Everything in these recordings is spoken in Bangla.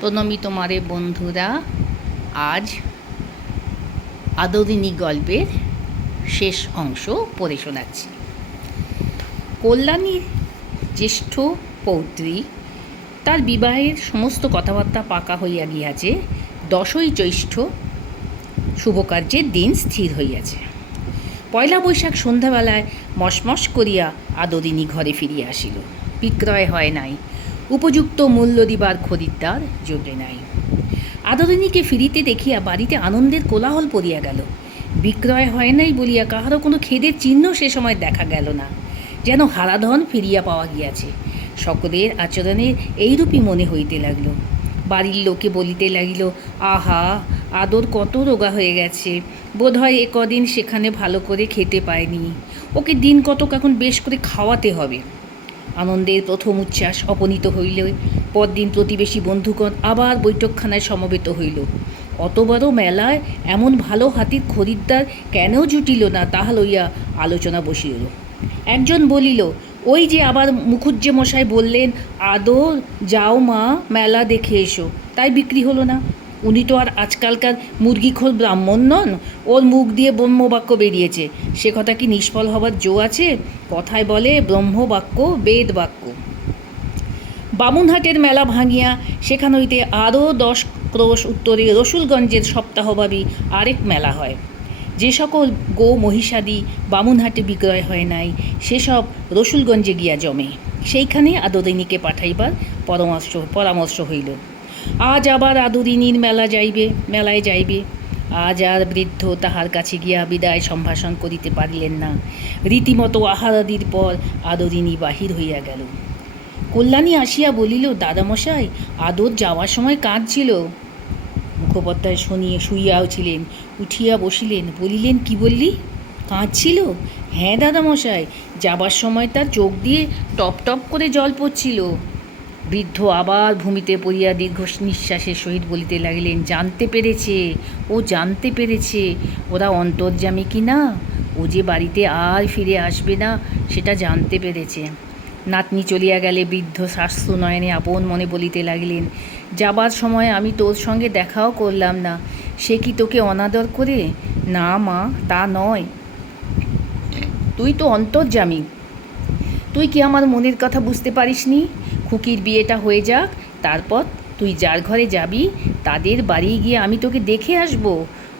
প্রণামী তোমারে বন্ধুরা। আজ আদরিণী গল্পের শেষ অংশ পড়ে শোনাচ্ছি। কল্যাণীর জ্যেষ্ঠ পৌত্রী, তার বিবাহের সমস্ত কথাবার্তা পাকা হইয়া গিয়াছে। 10ই জ্যৈষ্ঠ শুভকার্যের দিন স্থির হইয়াছে। পয়লা বৈশাখ সন্ধ্যাবেলায় মশমশ করিয়া আদরিণী ঘরে ফিরিয়া আসিল। বিক্রয় হয় নাই, উপযুক্ত মূল্য দিবার খরিদ্দার জোটে নাই। আদরিণীকে ফিরিতে দেখিয়া বাড়িতে আনন্দের কোলাহল পড়িয়া গেল। বিক্রয় হয় নাই বলিয়া কাহারও কোনো খেদের চিহ্ন সে সময় দেখা গেল না, যেন হারাধন ফিরিয়া পাওয়া গিয়াছে। সকলের আচরণের এইরূপই মনে হইতে লাগল। বাড়ির লোকে বলিতে লাগিল, আহা, আদর কত রোগা হয়ে গেছে, বোধ হয় এ কদিন সেখানে ভালো করে খেতে পায়নি, ওকে দিন কতক এখন বেশ করে খাওয়াতে হবে। আনন্দের প্রথম উচ্ছ্বাস অপনীত হইল। পরদিন প্রতিবেশী বন্ধুগণ আবার বৈঠকখানায় সমবেত হইল। অত বড় মেলায় এমন ভালো হাতির খরিদ্দার কেন জুটিল না, তাহা লইয়া আলোচনা বসিল। একজন বলিল, ওই যে আবার মুখুজ্জে মশাই বললেন, আদর যাও মা, মেলা দেখে এসো, তাই বিক্রি হলো না। উনি তো আর আজকালকার মুরগিখোর ব্রাহ্মণ নন, ওর মুখ দিয়ে ব্রহ্মবাক্য বেরিয়েছে, সে কথা কি নিষ্ফল হবার জো আছে? কথায় বলে ব্রহ্মবাক্য বেদ বাক্য। বামুনহাটের মেলা ভাঙিয়া সেখান হইতে আরও 10 ক্রোশ উত্তরে রসুলগঞ্জের সপ্তাহব্যাপী আরেক মেলা হয়। যে সকল গো মহিষাদি বামুনহাটে বিক্রয় হয় নাই, সেসব রসুলগঞ্জে গিয়া জমে। সেইখানে আদরিণীকে পাঠাইবার পরামর্শ হইল। আজ আবার আদরিণীর মেলায় যাইবে। আজ আর বৃদ্ধ তাহার কাছে গিয়া বিদায় সম্ভাষণ করিতে পারিলেন না। রীতিমতো আহারাদির পর আদরিণী বাহির হইয়া গেল। কল্যাণী আসিয়া বলিল, দাদামশাই, আদর যাওয়ার সময় কাঁদছিল। মুখোপাধ্যায় শুইয়াও ছিলেন, উঠিয়া বসিলেন। বলিলেন, কি বললি? কাঁদছিল? হ্যাঁ দাদামশাই, যাবার সময় তার চোখ দিয়ে টপ টপ করে জল পড়ছিল। বৃদ্ধ আবার ভূমিতে পড়িয়া দীর্ঘ নিঃশ্বাসের সহিত বলিতে লাগিলেন, জানতে পেরেছে ওরা অন্তর্যামী কি না, ও যে বাড়িতে আর ফিরে আসবে না সেটা জানতে পেরেছে। নাতনি চলিয়া গেলে বৃদ্ধ শাস্ত্র নয়নে আপন মনে বলিতে লাগিলেন, যাবার সময় আমি তোর সঙ্গে দেখাও করলাম না, সে কি তোকে অনাদর করে? না মা, তা নয়, তুই তো অন্তর্যামী। তুই কি আমার মনের কথা বুঝতে পারিসনি? খুকির বিয়েটা হয়ে যাক, তারপর তুই যার ঘরে যাবি তাদের বাড়ি গিয়ে আমি তোকে দেখে আসব।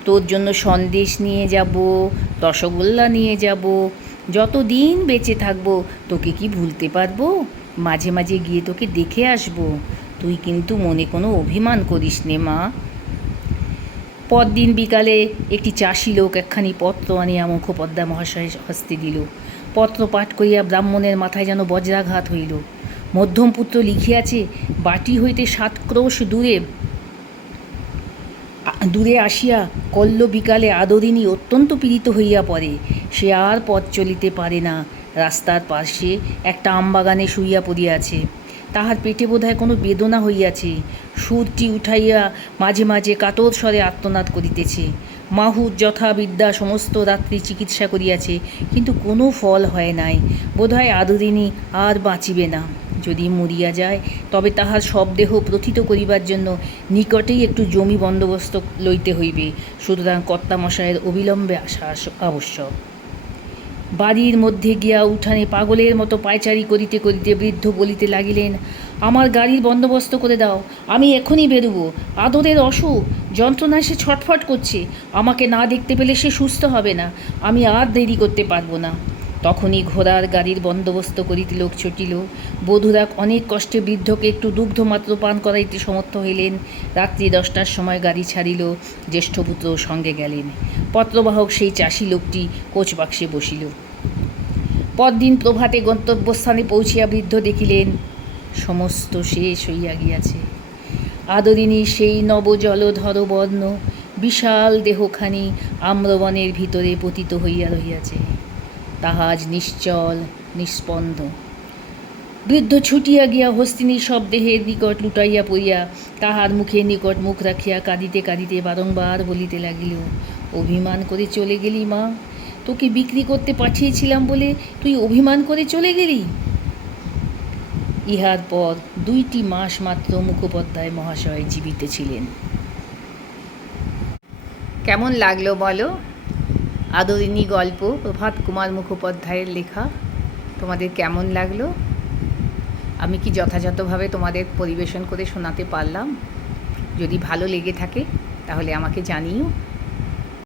তোর জন্য সন্দেশ নিয়ে যাব, রসগোল্লা নিয়ে যাব। যতদিন বেঁচে থাকবো তোকে কি ভুলতে পারবো? মাঝে মাঝে গিয়ে তোকে দেখে আসব। তুই কিন্তু মনে কোনো অভিমান করিস নে মা। পরদিন বিকালে একটি চাষি লোক একখানি পত্র আনিয়া মুখোপাধ্যায় মহাশয়ের হস্তে দিল। পত্র পাঠ করিয়া ব্রাহ্মণের মাথায় যেন বজ্রাঘাত হইল। মধ্যম পুত্র লিখিয়াছে, বাটি হইতে 7 ক্রোশ দূরে আসিয়া কল্ল বিকালে আদরিণী অত্যন্ত পীড়িত হইয়া পড়ে। সে আর পথ চলিতে পারে না। রাস্তার পাশে একটা আমবাগানে শুইয়া পড়িয়াছে। তাহার পেটে বোধহয় কোনো বেদনা হইয়াছে। সুরটি উঠাইয়া মাঝে মাঝে কাতর স্বরে আর্তনাদ করিতেছে। মাহুত যথাবিদ্যা সমস্ত রাত্রি চিকিৎসা করিয়াছে, কিন্তু কোনো ফল হয় নাই। বোধহয় আদরিণী আর বাঁচিবে না। যদি মরিয়া যায় তবে তাহার সব দেহ প্রথিত করিবার জন্য নিকটেই একটু জমি বন্দোবস্ত লইতে হইবে। সুতরাং কর্তামশায়ের অবিলম্বে আসা আবশ্যক। বাড়ির মধ্যে গিয়া উঠানে পাগলের মতো পায়চারি করিতে করিতে বৃদ্ধ বলিতে লাগিলেন, আমার গাড়ির বন্দোবস্ত করে দাও, আমি এখনই বেরোবো। আদরের অসুখ, যন্ত্রণায় সে ছটফট করছে, আমাকে না দেখতে পেলে সে সুস্থ হবে না, আমি আর দেরি করতে পারবো না। তখনই ঘোড়ার গাড়ির বন্দোবস্ত করিতে লোক ছুটিল। বধূরা অনেক কষ্টে বৃদ্ধকে একটু দুগ্ধমাত্র পান করাইতে সমর্থ হইলেন। রাত্রি 10টার সময় গাড়ি ছাড়িল। জ্যেষ্ঠপুত্র সঙ্গে গেলেন। পত্রবাহক সেই চাষি লোকটি কোচবাক্সে বসিল। পরদিন প্রভাতে গন্তব্যস্থানে পৌঁছিয়া বৃদ্ধ দেখিলেন সমস্ত শেষ হইয়া গিয়াছে। আদরিণী সেই নবজলধর বর্ণ বিশাল দেহখানি আম্রবনের ভিতরে পতিত হইয়া রহিয়াছে। তাহা আজ নিশ্চল নিস্পন্দ। বৃদ্ধ ছুটিয়া গিয়া হস্তিনীর সব দেহের নিকট লুটাইয়া পড়িয়া তাহার মুখের নিকট মুখ রাখিয়া কাঁদিতে কাঁদিতে বারংবার বলিতে লাগিল, অভিমান করে চলে গেলি মা, তোকে বিক্রি করতে পাঠিয়েছিলাম বলে তুই অভিমান করে চলে গেলি। ইহার পর 2টি মাস মাত্র মুখোপাধ্যায় মহাশয় জীবিত ছিলেন। কেমন লাগলো বলো? আদরিণী গল্প প্রভাত কুমার মুখোপাধ্যায়ের লেখা তোমাদের কেমন লাগলো? আমি কি যথাযথভাবে তোমাদের পরিবেশন করে শোনাতে পারলাম? যদি ভালো লেগে থাকে তাহলে আমাকে জানিও।